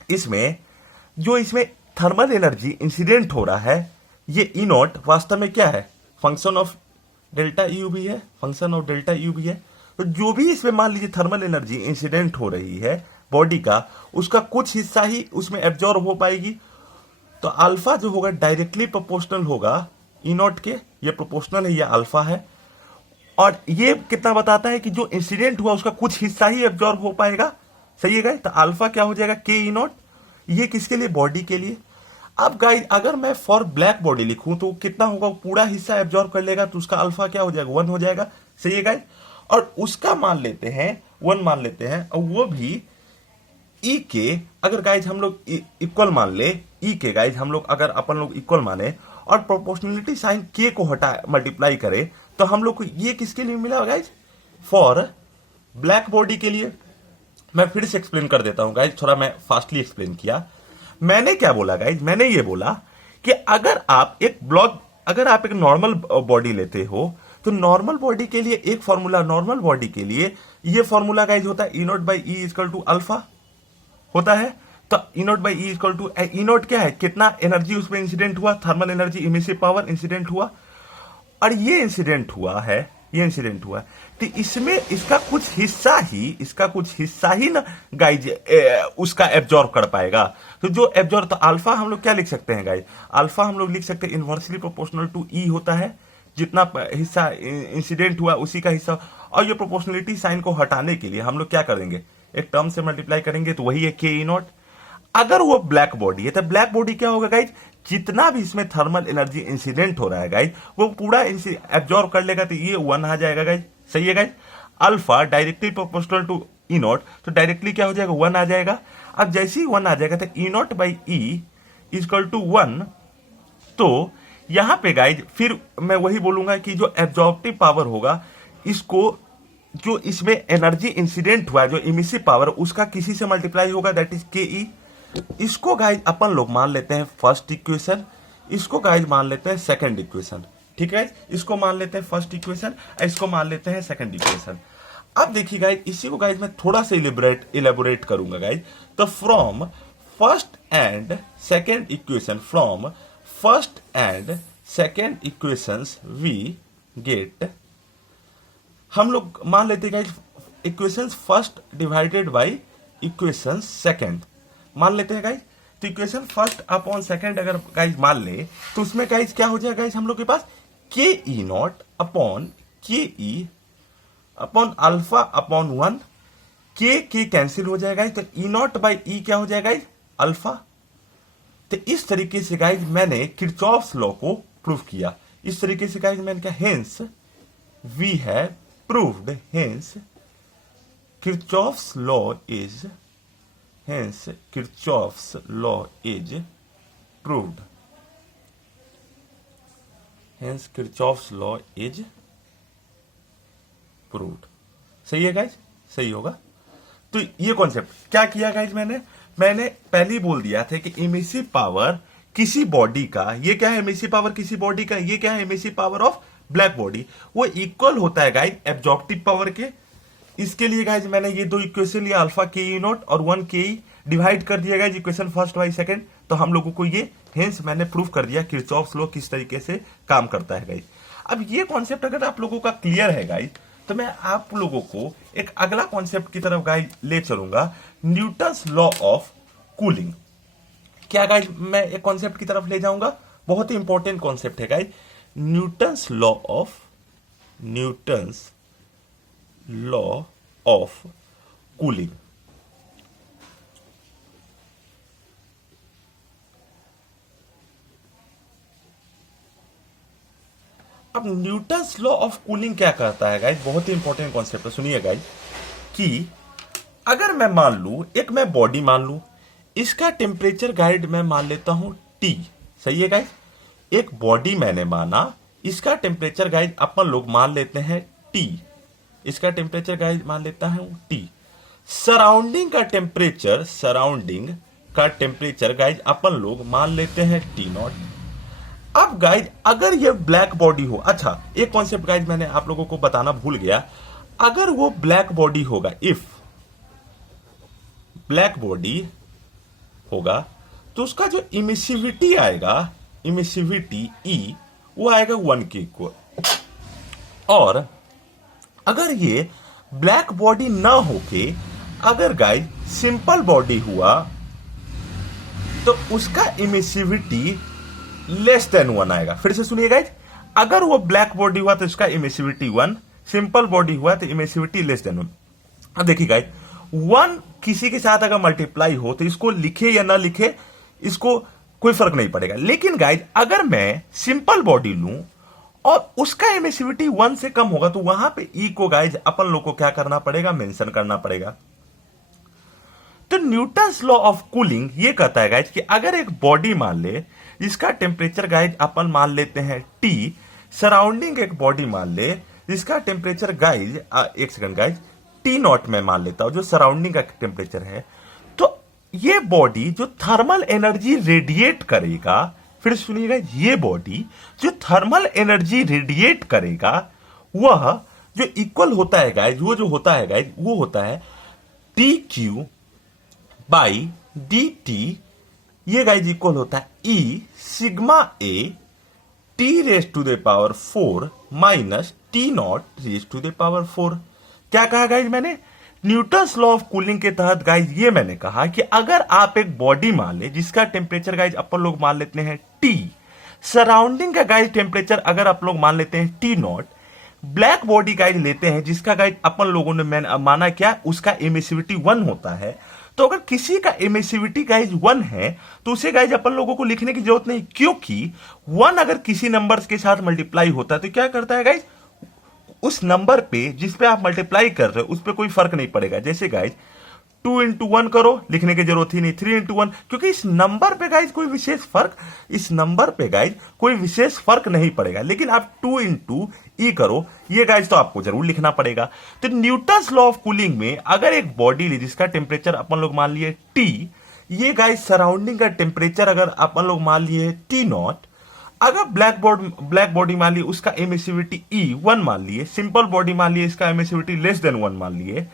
इसमें जो इसमें थर्मल एनर्जी इंसिडेंट हो रहा है, ये ई नॉट वास्तव में क्या है, फंक्शन ऑफ डेल्टा यू भी है, फंक्शन ऑफ डेल्टा यू भी है। तो जो भी इसमें मान लीजिए थर्मल एनर्जी इंसिडेंट हो रही है बॉडी का, उसका कुछ हिस्सा ही उसमें एब्जॉर्ब हो पाएगी, तो अल्फा जो होगा डायरेक्टली प्रोपोर्शनल होगा ई नॉट के, ये प्रोपोर्शनल है, ये अल्फा है, और ये कितना बताता है कि जो इंसिडेंट हुआ उसका कुछ हिस्सा ही एब्जॉर्ब हो पाएगा। सही है गाइस, तो अल्फा क्या हो जाएगा, के ई नॉट, ये किसके लिए, बॉडी के लिए। अब गाइस अगर मैं फॉर ब्लैक बॉडी लिखूं तो कितना होगा, पूरा हिस्सा एब्जॉर्ब कर लेगा, तो उसका अल्फा क्या हो जाएगा, 1 हो जाएगा। सही है गाइस, और उसका मान लेते हैं 1 मान लेते हैं, और वो भी ई के, अगर गाइज हम लोग इक्वल मान ले, ई के गाइज हम लोग अगर अपन लोग इक्वल माने और प्रोपोर्शनलिटी साइन के को हटा मल्टीप्लाई करे, तो हम लोग को ये किसके लिए मिला गाइज, फॉर ब्लैक बॉडी के लिए। मैं फिर से एक्सप्लेन कर देता हूं गाइज, थोड़ा मैं फास्टली एक्सप्लेन किया। मैंने क्या बोला गाइज, मैंने ये बोला कि अगर आप एक नॉर्मल बॉडी लेते हो, तो नॉर्मल बॉडी के लिए एक फॉर्मूला, नॉर्मल बॉडी के लिए ये फॉर्मूला गाइज होता है, E naught by E equal to alpha होता है। तो E naught by E equal to, E naught क्या है, कितना एनर्जी उसमें इंसिडेंट हुआ, thermal energy, emissive power incident हुआ, और ये इंसिडेंट हुआ है, ये इंसिडेंट हुआ, तो इसमें इसका कुछ हिस्सा ही ना गाइज उसका एब्जॉर्ब कर पाएगा। तो जो एब्जॉर्ब, तो अल्फा हम लोग क्या लिख सकते हैं गाइज, अल्फा हम लोग लिख सकते हैं इनवर्सली प्रोपोर्शनल टू ई होता है, जितना हिस्सा इंसिडेंट हुआ उसी का हिस्सा। और ये प्रोपोर्शनलिटी साइन को हटाने के लिए हम लोग क्या करेंगे, एक टर्म से मल्टीप्लाई करेंगे, तो वही है के ई नॉट। अगर वो ब्लैक बॉडी है तो ब्लैक बॉडी क्या होगा गाइज, जितना भी इसमें थर्मल एनर्जी इंसिडेंट हो रहा है गाइज, वो पूरा एब्जॉर्ब कर लेगा, तो ये 1 आ जाएगा गाइज। सही है guys, alpha directly proportional to E naught, तो डायरेक्टली क्या हो जाएगा, 1 आ जाएगा। अब जैसे ही 1 आ जाएगा तो E naught by E equal to 1। तो यहां पे गाइज फिर मैं वही बोलूंगा कि जो एब्जॉर्प्टिव पावर होगा, इसको जो इसमें एनर्जी इंसिडेंट हुआ है, जो इमिसिव पावर, उसका किसी से मल्टीप्लाई होगा, दैट इज के ई। इसको गाइज अपन लोग मान लेते हैं फर्स्ट इक्वेशन, इसको गाइज मान लेते हैं सेकंड इक्वेशन। ठीक है, इसको मान लेते हैं फर्स्ट इक्वेशन, इसको मान लेते हैं सेकंड इक्वेशन। अब देखिए गाइज, इसी को गाइज मैं थोड़ा सा इलेबोरेट करूंगा गाइज। तो from first and second equation, from first and second equations we get, हम लोग मान लेते हैं equations first divided by equations second मान लेते हैं गाइज। तो इक्वेशन फर्स्ट अपॉन सेकेंड अगर गाइज मान ले तो उसमें गाइज क्या हो जाएगा गाइज, हम लोग के पास के ई नॉट अपॉन के ई अपॉन अल्फा अपॉन 1, के कैंसिल हो जाएगा, तो ई नॉट बाई ई क्या हो जाएगा गाइज, अल्फा। तो इस तरीके से गाइज मैंने किरचॉफ्स लॉ को प्रूव किया। इस तरीके से गाइज मैंने कहा hence we have proved, hence Kirchhoff's law is, hence Kirchhoff's law is proved, hence Kirchhoff's law is proved। सही है गाइज, सही होगा। तो ये कॉन्सेप्ट क्या किया गाइज, मैंने पहले ही बोल दिया था कि इमिसिव पावर किसी बॉडी का, ये क्या है इमिसिव पावर किसी बॉडी का, ये क्या है emissive power of black body, वो इक्वल होता है गाइज एब्जॉर्प्टिव पावर के। इसके लिए गाइज मैंने ये दो इक्वेशन लिया, अल्फा के ई नॉट और 1 के ई, डिवाइड कर दिया guys equation first by second, तो हम लोगों को ये हेंस मैंने प्रूफ कर दिया किरचॉफ्स लॉ किस तरीके से काम करता है गाइज। अब ये कॉन्सेप्ट अगर आप लोगों का क्लियर है गाइज, तो मैं आप लोगों को एक अगला कॉन्सेप्ट की तरफ गाइज ले चलूंगा, न्यूटन्स लॉ ऑफ कूलिंग। क्या गाइज मैं एक कॉन्सेप्ट की तरफ ले जाऊंगा, बहुत ही इंपॉर्टेंट कॉन्सेप्ट है guys, Newton's law of cooling. अब न्यूटन्स लॉ ऑफ कूलिंग क्या कहता है गाइज, बहुत ही इंपॉर्टेंट कॉन्सेप्ट है, सुनिए गाइज, कि अगर मैं मान लू, एक मैं बॉडी मान लू, इसका टेम्परेचर गाइड मैं मान लेता हूं T, सही है गाइज, एक बॉडी मैंने माना, इसका टेम्परेचर गाइज अपन लोग मान लेते हैं T, इसका टेम्परेचर गाइज मान लेता हूं T, सराउंडिंग का टेम्परेचर गाइज अपन लोग मान लेते हैं T नॉट। अब गाइज अगर ये ब्लैक बॉडी हो, अच्छा एक कॉन्सेप्ट गाइज मैंने आप लोगों को बताना भूल गया, अगर वो ब्लैक बॉडी होगा, इफ ब्लैक बॉडी होगा तो उसका जो इमिसिविटी आएगा, इमिसिविटी E, वो आएगा 1 के इक्वल। और अगर ये ब्लैक बॉडी ना होके अगर गाइज सिंपल बॉडी हुआ तो उसका इमिसिविटी लेस देन 1 आएगा। फिर से सुनिए गाइज, अगर वो ब्लैक बॉडी हुआ तो उसका इमिसिविटी 1, सिंपल बॉडी हुआ तो इमिसिविटी लेस देन 1। अब देखिए गाइज 1 किसी के साथ अगर मल्टीप्लाई हो तो इसको लिखे या ना लिखे इसको कोई फर्क नहीं पड़ेगा, लेकिन गाइज अगर मैं सिंपल बॉडी लूं और उसका एमिसिविटी 1 से कम होगा तो वहां पे E को गाइज अपन लोग को क्या करना पड़ेगा, मेंशन करना पड़ेगा। तो न्यूटन्स लॉ ऑफ कूलिंग ये कहता है गाइज कि अगर एक बॉडी मान ले जिसका टेम्परेचर गाइज अपन मान लेते हैं T, सराउंडिंग एक बॉडी मान ले जिसका टेम्परेचर गाइज, एक सेकंड गाइज, T नॉट में मान लेता हूं जो सराउंडिंग का टेम्परेचर है, तो ये बॉडी जो थर्मल एनर्जी रेडिएट करेगा, फिर सुनिएगा, ये बॉडी जो थर्मल एनर्जी रेडिएट करेगा वह जो इक्वल होता है गाइज, वो जो होता है गाइज वो होता है dq बाई dt, ये गाइज इक्वल होता है E sigma A T raise to the power 4 minus T naught raise to the power 4। क्या कहा गाइज मैंने, न्यूटन्स लॉ ऑफ कूलिंग के तहत गाइज ये मैंने कहा कि अगर आप एक बॉडी मान ले जिसका टेम्परेचर गाइज अपन लोग मान लेते हैं T, सराउंडिंग का गाइज टेम्परेचर अगर आप लोग मान लेते हैं T not, black body guys लेते हैं जिसका गाइज अपन लोगों ने माना क्या, उसका एमिसिविटी 1 होता है, तो अगर किसी का एमिसिविटी गाइज 1 है तो उसे गाइज अपन लोगों को लिखने की जरूरत नहीं, क्योंकि 1 अगर किसी नंबर के साथ मल्टीप्लाई होता है तो क्या करता है गाइज, उस नंबर पे जिस पे आप मल्टीप्लाई कर रहे हो उस पे कोई फर्क नहीं पड़ेगा। जैसे गाइज 2 into 1 करो, लिखने की जरूरत ही नहीं, 3 into 1, क्योंकि इस नंबर पे गाइज कोई विशेष फर्क, इस नंबर पे गाइज कोई विशेष फर्क नहीं पड़ेगा। लेकिन आप 2 into E करो, ये गाइज तो आपको जरूर लिखना पड़ेगा। तो न्यूटन्स लॉ ऑफ कूलिंग में अगर एक बॉडी ली जिसका टेम्परेचर अपन लोग मान लिए T, ये गाइज सराउंडिंग का टेम्परेचर अगर अपन लोग मान लिए T नॉट, अगर ब्लैक बॉडी मान ली उसका एमिसिविटी E 1 मान लिए, सिंपल बॉडी मान लिए इसका एमिसिविटी लेस देन 1 मान लिए,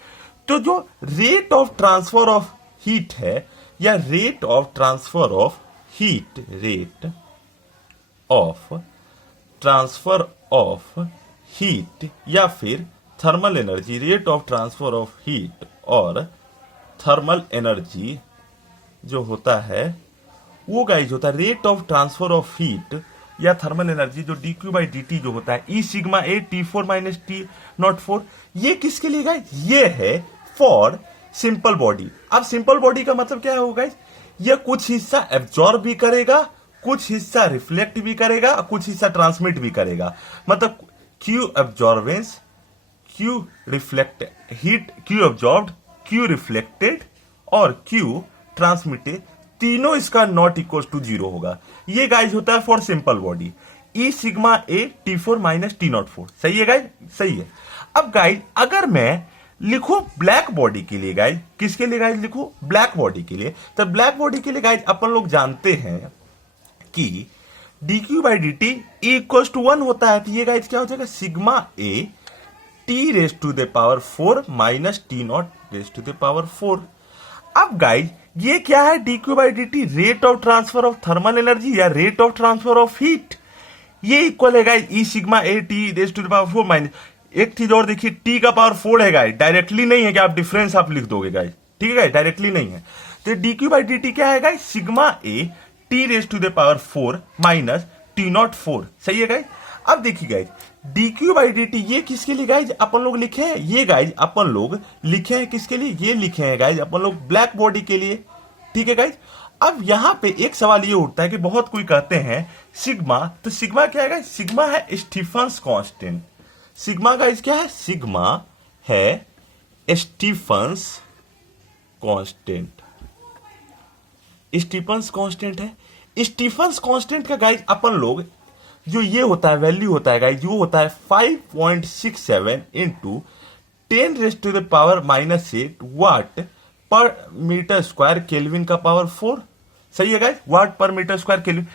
तो जो rate of transfer of heat है या rate of transfer of heat, rate of transfer of heat, या फिर thermal energy, rate of transfer of heat और थर्मल एनर्जी जो होता है वो गाइज होता है rate of transfer of heat या थर्मल एनर्जी जो dq बाई dt जो होता है ई sigma A T4 minus T04। ये किसके लिए गाइज? ये है फॉर सिंपल बॉडी। अब सिंपल बॉडी का मतलब क्या होगा गाइज? ये कुछ हिस्सा एब्जॉर्ब भी करेगा, कुछ हिस्सा रिफ्लेक्ट भी करेगा, कुछ हिस्सा ट्रांसमिट भी करेगा। मतलब Q absorbance, Q reflect heat, Q absorbed, Q reflected और Q ट्रांसमिटेड, तीनों इसका नॉट इक्वल टू 0 होगा। ये गाइज होता है for simple body E sigma A T4 minus T04। सही है गाइज? सही है। अब गाइज अगर मैं लिखूं ब्लैक बॉडी के लिए, गाइज किसके लिए गाइज लिखूं? ब्लैक बॉडी के लिए। तो ब्लैक बॉडी के लिए गाइज अपन लोग जानते हैं कि dq by dt equal to 1 होता है। तो ये गाइज क्या हो जाएगा? Sigma A T raise to the power 4 minus T0 raise to the power 4। अब गाइज ये क्या है? dq by dt rate of transfer of thermal energy या rate of transfer of heat. ये इक्वल है guys E sigma A T raise to the power 4 minus, एक चीज और देखिए, टी का पावर 4 है गाइज, डायरेक्टली नहीं है कि आप डिफरेंस आप लिख दोगे गाइज, ठीक है गाइज, डायरेक्टली नहीं है। तो dq बाई dt क्या है guys? Sigma A T raise to the power 4 minus T04। सही है गाइज? अब देखिए गाइज dq बाई dt ये किसके लिए गाइज अपन लोग लिखे हैं? ये गाइज अपन लोग लिखे हैं किसके लिए? ये लिखे हैं गाइज अपन लोग ब्लैक बॉडी के लिए, ठीक है गाइज। अब यहां पे एक सवाल ये उठता है कि बहुत कोई कहते हैं सिग्मा, तो सिग्मा क्या है गाइज? सिग्मा है स्टीफन्स कांस्टेंट। सिग्मा गाइज क्या है? सिग्मा है स्टीफन्स कांस्टेंट। स्टीफन्स कांस्टेंट है। स्टीफन्स कांस्टेंट का गाइज अपन लोग जो ये होता है वैल्यू होता है गाइज, वो होता है 5.67 into 10 raise to the power minus 8 watt per metre square kelvin का पावर 4। सही है guys? Watt per metre square kelvin.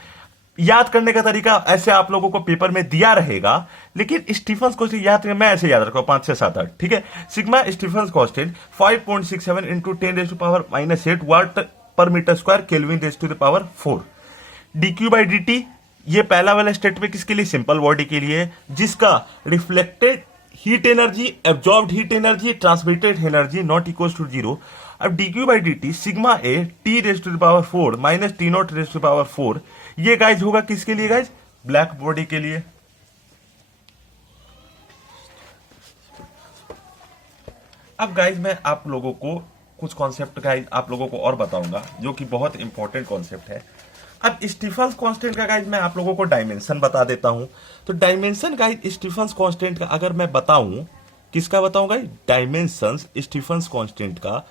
याद करने का तरीका ऐसे आप लोगों को पेपर में दिया रहेगा, लेकिन स्टीफन्स कांस्टेंट याद मैं ऐसे याद रखूंगा 5 6 7 8, ठीक है। Sigma Stefan's constant 5.67 into 10 raise to power minus 8 watt per metre square kelvin raise to the power 4। dq by dt ये पहला वाला स्टेटमेंट किसके लिए? सिंपल बॉडी के लिए, जिसका reflected heat energy, absorbed heat energy, transmitted energy not equal to 0। अब dq by dt sigma A T raise to the power 4 minus T0 raise to the power 4, ये गाइज होगा किसके लिए गाइज? ब्लैक बॉडी के लिए। अब guys मैं आप लोगों को कुछ कॉन्सेप्ट गाइज आप लोगों को और बताऊंगा जो कि बहुत इंपॉर्टेंट कॉन्सेप्ट है। अब स्टीफन्स कांस्टेंट का गाइज मैं आप लोगों को डायमेंशन बता देता हूं। तो डायमेंशन गाइज स्टीफन्स कांस्टेंट का अगर मैं बताऊं, किसका बताऊं गाइज? डायमेंशन स्टीफन्स कांस्टेंट का,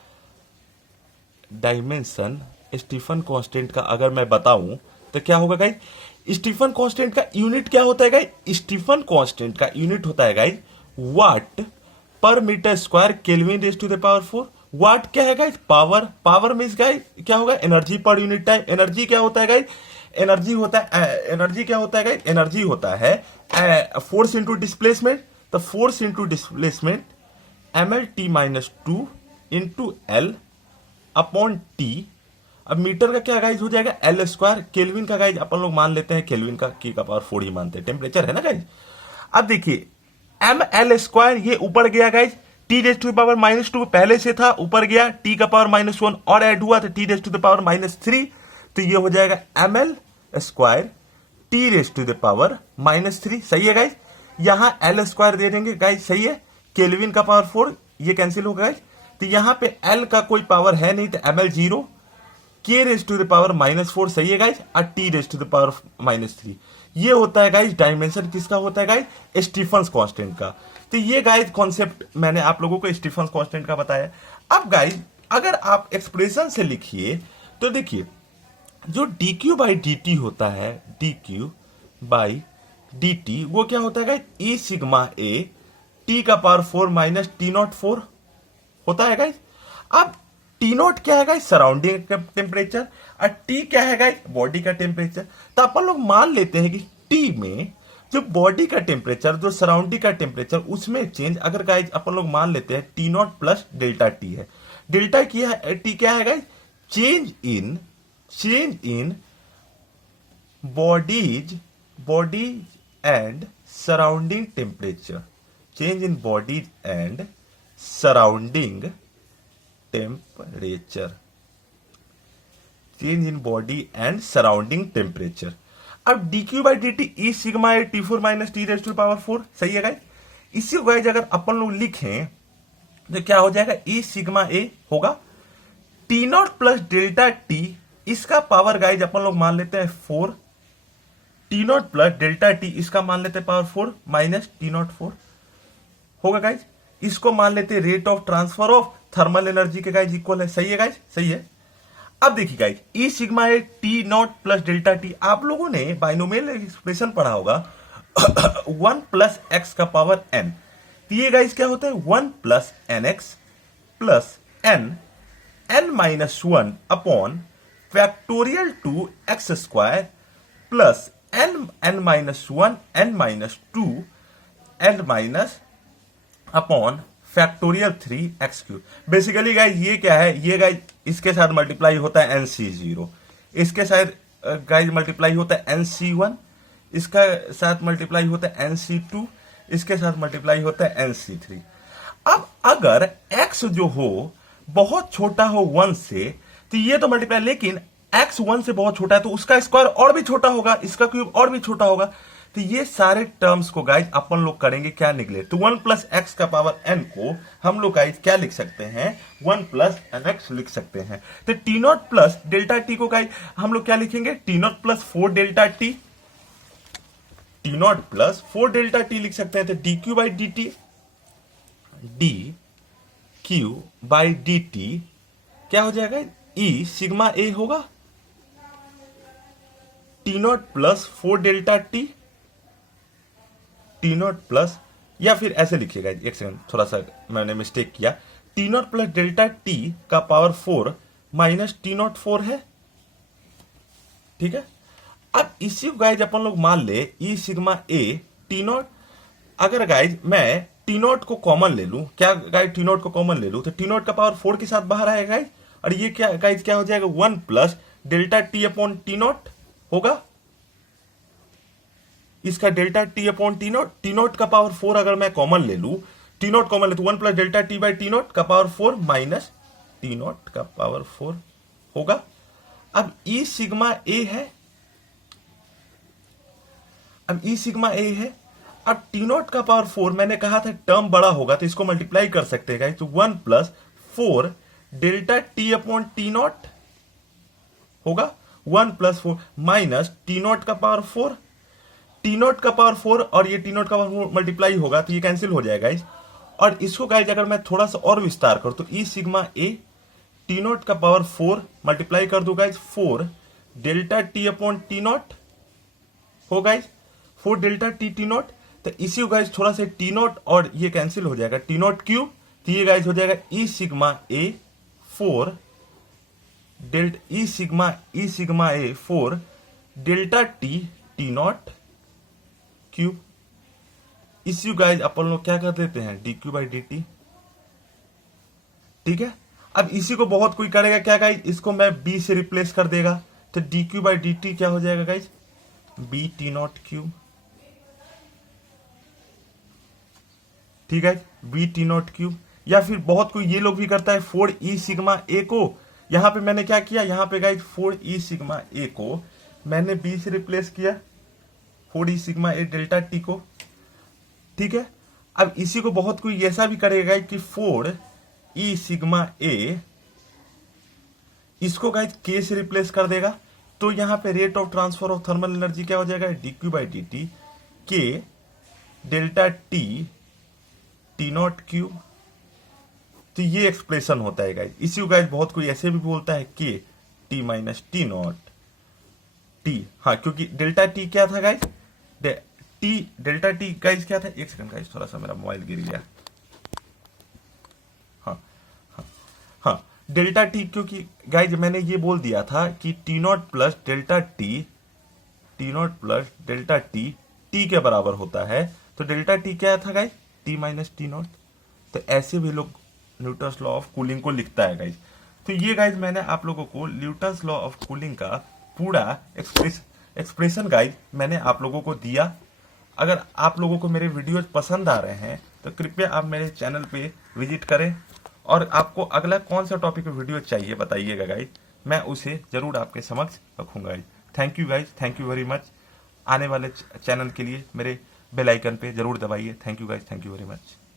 डायमेंशन स्टीफन कांस्टेंट का अगर मैं बताऊं तो क्या होगा गाइज? स्टीफन कांस्टेंट का यूनिट क्या होता है गाइज? स्टीफन कांस्टेंट का यूनिट होता है guys watt per metre square kelvin raise to the power 4। Watt क्या है guys? Power. Power means guys क्या होगा? एनर्जी पर यूनिट टाइम। एनर्जी क्या होता है गाइज? एनर्जी होता है एनर्जी क्या होता है गाइज? एनर्जी होता है फोर्स इंटू डिस्प्लेसमेंट। तो force into displacement mlt minus 2 into L upon T. अब मीटर का क्या गाइज हो जाएगा? L square. केल्विन का गाइज अपन लोग मान लेते हैं, केल्विन का की का पावर 4 ही मानते हैं, टेम्परेचर है ना गाइज। अब देखिए एम एल स्क्वायर ये ऊपर गया guys, T raise to the power minus 2 पहले से था, ऊपर गया, टी का पावर माइनस 1 और ऐड हुआ तो T raise to the power minus 3। तो ये हो जाएगा M L square T raise to the power minus 3। सही है गाइज? यहां एल स्क्वायर दे देंगे गाइज, सही है। केल्विन का पावर 4 ये कैंसिल होगा गाइज। तो यहां पे एल का कोई पावर है नहीं, तो M L 0, K raise to the power minus 4, सही है गाइज, और T raise to the power minus 3। ये होता है गाइज डायमेंशन किसका होता है गाइज? स्टीफन्स कांस्टेंट का। तो ये गाइज कॉन्सेप्ट मैंने आप लोगों को स्टीफन्स कांस्टेंट का बताया। अब गाइज अगर आप एक्सप्रेशन से लिखिए तो देखिए जो dq बाई dt होता है, dq बाई dt वो क्या होता है guys? E sigma A T का पावर 4 माइनस T04 होता है गाइज। अब T0 क्या है गाइज? सराउंडिंग का टेम्परेचर, और T क्या है गाइज? बॉडी का टेम्परेचर। तो अपन लोग मान लेते हैं कि T में जो बॉडी का टेम्परेचर, जो सराउंडिंग का टेम्परेचर, उसमें चेंज अगर गाइज अपन लोग मान लेते हैं T0 प्लस डेल्टा टी है। डेल्टा की है टी क्या है guys? Change in bodies and surrounding temperature. Change in bodies and surrounding temperature. Change in body and surrounding temperature. अब dq by dt e sigma A t4 minus T raise to power 4 सही है guys. इसी को guys अगर अपन लोग लिखें तो क्या हो जाएगा, e सिग्मा ए होगा T naught plus delta T, इसका पावर गाइज अपन लोग मान लेते हैं 4, T naught plus delta T इसका मान लेते हैं पावर 4 माइनस टी नॉट 4 होगा गाइज। इसको मान लेते हैं rate of transfer of thermal energy के गाइज इक्वल है। सही है गाइज, सही है। अब देखिए गाइज ई सिग्मा है T naught plus delta T, आप लोगों ने बाइनोमियल एक्सप्रेशन पढ़ा होगा 1 प्लस एक्स का पावर एन, तो ये गाइज क्या होता है 1 plus N X plus N minus 1 upon factorial 2 X square plus N minus 1 N minus 2 N minus upon factorial 3 x cube. Basically guys ये क्या है, ये गाइज इसके साथ मल्टीप्लाई होता है NC0, इसके साथ गाइज मल्टीप्लाई होता है NC1, इसका साथ मल्टीप्लाई होता है NC2, इसके साथ मल्टीप्लाई होता है NC3। अब अगर x जो हो बहुत छोटा हो 1 से तो ये तो मल्टीप्लाई, लेकिन x 1 से बहुत छोटा है तो उसका स्क्वायर और भी छोटा होगा, इसका क्यूब और भी छोटा होगा, तो ये सारे टर्म्स को गाइज अपन लोग करेंगे क्या, निगलेक्ट। तो 1 प्लस एक्स का पावर n को हम लोग गाइज क्या लिख सकते हैं, 1 प्लस एन एक्स लिख सकते हैं। तो T naught plus delta T को गाइज हम लोग क्या लिखेंगे, T naught plus 4 delta T, T naught plus 4 delta T लिख सकते हैं। तो D Q by D T, D Q by D T क्या हो जाएगा, ई सिग्मा ए होगा T naught plus 4 delta T, T naught plus, या फिर ऐसे लिखिएगा, एक सेकंड थोड़ा सा मैंने मिस्टेक किया, T naught plus delta T का पावर 4 माइनस टी नॉट 4 है, ठीक है। अब इसी को गाइज अपन लोग मान ले ई सिग्मा ए टी नॉट, अगर गाइज मैं टी नॉट को कॉमन ले लूं, क्या गाइज टी नॉट को कॉमन ले लूं तो टी नॉट का पावर 4 के साथ बाहर आएगा गाइज, और ये क्या गाइज क्या हो जाएगा 1 plus delta T upon T not होगा, इसका delta T upon T not का पावर 4 अगर मैं कॉमन ले लू, टी नॉट कॉमन ले तो 1 plus delta T by T not का पावर 4 माइनस टी नॉट का पावर 4 होगा। अब ई सिग्मा ए है, अब ई सिग्मा ए है, अब टी नॉट का पावर 4 मैंने कहा था टर्म बड़ा होगा तो इसको मल्टीप्लाई कर सकते हैं, तो 1 plus 4 delta T upon T not होगा, 1 प्लस 4 माइनस टी नॉट का पावर 4, टी नॉट का पावर 4 और ये टी नॉट का पावर मल्टीप्लाई होगा तो ये कैंसिल हो जाएगा गाइज। और इसको गाइज अगर मैं थोड़ा सा और विस्तार करूं तो ई सिग्मा ए टी नॉट का पावर 4 मल्टीप्लाई कर दूं guys 4 delta T upon T not हो गाइज, 4 डेल्टा टी नॉट, तो इसी को गाइज थोड़ा सा टी नॉट और ये कैंसिल हो जाएगा, टी नॉट क्यूब, तो ये गाइज हो जाएगा ई सिग्मा ए 4 ई सिग्मा ए 4 डेल्टा टी नॉट क्यूब। इसी गाइज अपन लोग क्या कर देते हैं D Q by D T, ठीक है। अब इसी को बहुत कोई करेगा क्या गाइज, इसको मैं बी से रिप्लेस कर देगा, तो D Q by D T क्या हो जाएगा guys, B T naught cube, ठीक है, बी टी नॉट क्यूब। या फिर बहुत कोई ये लोग भी करता है 4 ई सिग्मा ए को, यहां पे मैंने क्या किया, यहां पे गाइज 4 ई सिग्मा ए को मैंने बी से रिप्लेस किया, 4 ई सिग्मा ए डेल्टा टी को, ठीक है। अब इसी को बहुत कोई ऐसा भी करेगा कि 4 ई सिग्मा ए, इसको गाइज के से रिप्लेस कर देगा, तो यहां पे rate of transfer of thermal energy क्या हो जाएगा, D Q by D T के डेल्टा टी नॉट क्यूब। तो ये एक्सप्रेशन होता है गाइज। इसी को गाइज बहुत कोई ऐसे भी बोलता है के T minus T not T, हाँ क्योंकि डेल्टा टी क्या था गाइज, डेल्टा टी गाइज क्या था, एक सेकंड गाइज थोड़ा सा मेरा मोबाइल गिर गया, हाँ डेल्टा टी, क्योंकि गाइज मैंने ये बोल दिया था कि T naught plus delta T T के बराबर होता है, तो डेल्टा टी क्या था guys, T minus T not. तो ऐसे भी लोग न्यूटन्स लॉ ऑफ कूलिंग को लिखता है गाइज। तो ये गाइज मैंने आप लोगों को न्यूटन्स लॉ ऑफ कूलिंग का पूरा एक्सप्रेशन गाइज मैंने आप लोगों को दिया। अगर आप लोगों को मेरे वीडियोज पसंद आ रहे हैं तो कृपया आप मेरे चैनल पे विजिट करें, और आपको अगला कौन सा टॉपिक पे वीडियो चाहिए बताइएगा गाइज, मैं उसे जरूर आपके समक्ष रखूंगा guys. Thank you guys, thank you very much. आने वाले चैनल के लिए मेरे बेल आइकन पे जरूर दबाइए। Thank you guys, thank you very much.